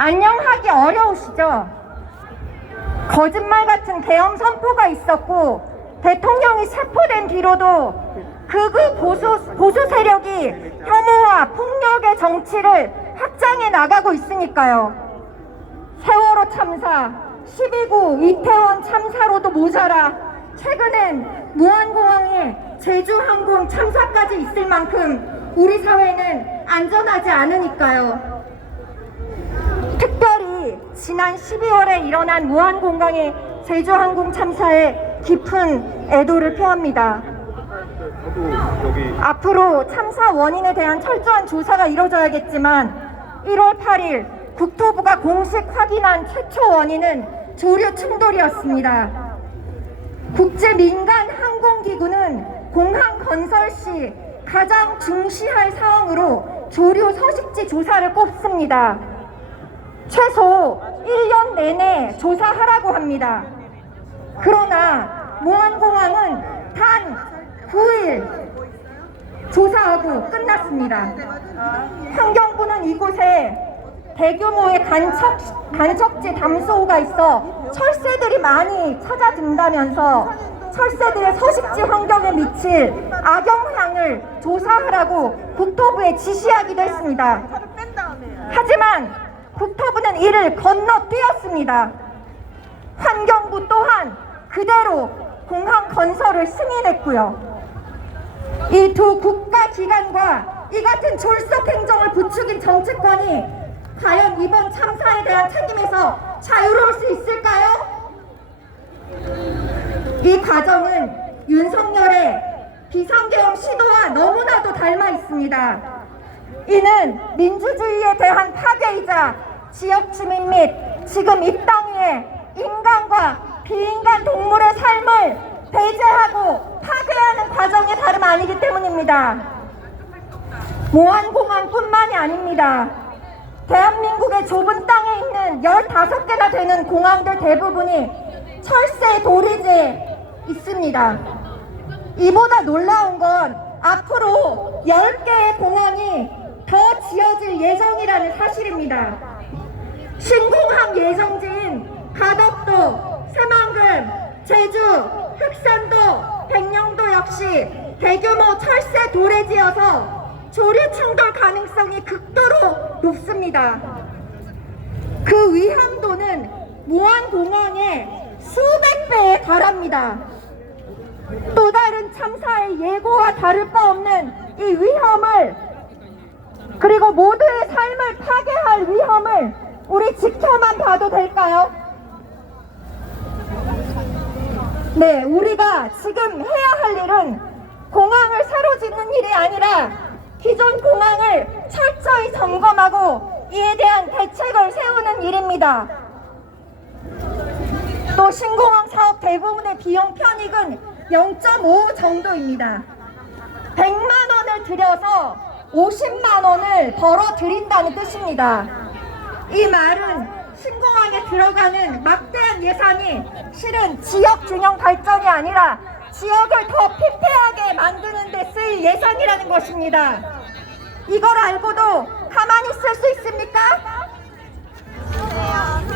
안녕하기 어려우시죠? 거짓말 같은 계엄 선포가 있었고 대통령이 체포된 뒤로도 극우 보수, 보수 세력이 혐오와 폭력의 정치를 확장해 나가고 있으니까요. 세월호 참사, 12구 이태원 참사로도 모자라 최근엔 무안공항에 제주항공 참사까지 있을 만큼 우리 사회는 안전하지 않으니까요. 지난 12월에 일어난 무안공항의 제주항공 참사에 깊은 애도를 표합니다. 앞으로 참사 원인에 대한 철저한 조사가 이뤄져야겠지만 1월 8일 국토부가 공식 확인한 최초 원인은 조류 충돌이었습니다. 국제 민간 항공기구는 공항 건설 시 가장 중시할 사항으로 조류 서식지 조사를 꼽습니다. 최소 1년 내내 조사하라고 합니다. 그러나 무안공항은 단 9일 조사하고 끝났습니다. 환경부는 이곳에 대규모의 간척, 간척지 담수호가 있어 철새들이 많이 찾아든다면서 철새들의 서식지 환경에 미칠 악영향을 조사하라고 국토부에 지시하기도 했습니다. 하지만 국토부는 이를 건너뛰었습니다. 환경부 또한 그대로 공항 건설을 승인했고요. 이 두 국가 기관과 이 같은 졸속 행정을 부추긴 정치권이 과연 이번 참사에 대한 책임에서 자유로울 수 있을까요? 이 과정은 윤석열의 비상계엄 시도와 너무나도 닮아 있습니다. 이는 민주주의에 대한 파괴이자 지역 주민 및 지금 이 땅 위에 인간과 비인간 동물의 삶을 배제하고 파괴하는 과정이 다름 아니기 때문입니다. 모안공항뿐만이 아닙니다. 대한민국의 좁은 땅에 있는 15개나 되는 공항들 대부분이 철새 도리지에 있습니다. 이보다 놀라운 건 앞으로 10개의 공항이 더 지어질 예정이라는 사실입니다. 신공항 예정지인 가덕도, 새만금, 제주, 흑산도, 백령도 역시 대규모 철새 도래지여서 조류 충돌 가능성이 극도로 높습니다. 그 위험도는 무안공항의 수백 배에 달합니다. 또 다른 참사의 예고와 다를 바 없는 이 위험을 그리고 모두의 삶을 파괴할 위험을 우리 지켜만 봐도 될까요? 네, 우리가 지금 해야 할 일은 공항을 새로 짓는 일이 아니라 기존 공항을 철저히 점검하고 이에 대한 대책을 세우는 일입니다. 또 신공항 사업 대부분의 비용 편익은 0.5 정도입니다. 100만 원을 들여서 50만 원을 벌어 드린다는 뜻입니다. 이 말은 신공항에 들어가는 막대한 예산이 실은 지역 균형 발전이 아니라 지역을 더 피폐하게 만드는 데쓸 예산이라는 것입니다. 이걸 알고도 가만히 있을 수 있습니까?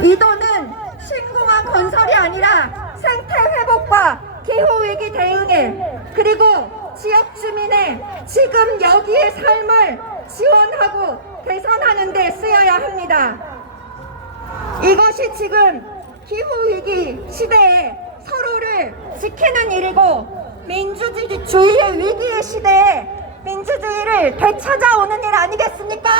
이 돈은 신공항 건설이 아니라 생태 회복과 기후 위기 대응에 그리고 지역 주민의 지금 여기의 삶을 지원하고 개선하는 데 쓰여야 합니다. 이것이 지금 기후 위기 시대에 서로를 지키는 일이고 민주주의의 위기의 시대에 민주주의를 되찾아오는 일 아니겠습니까?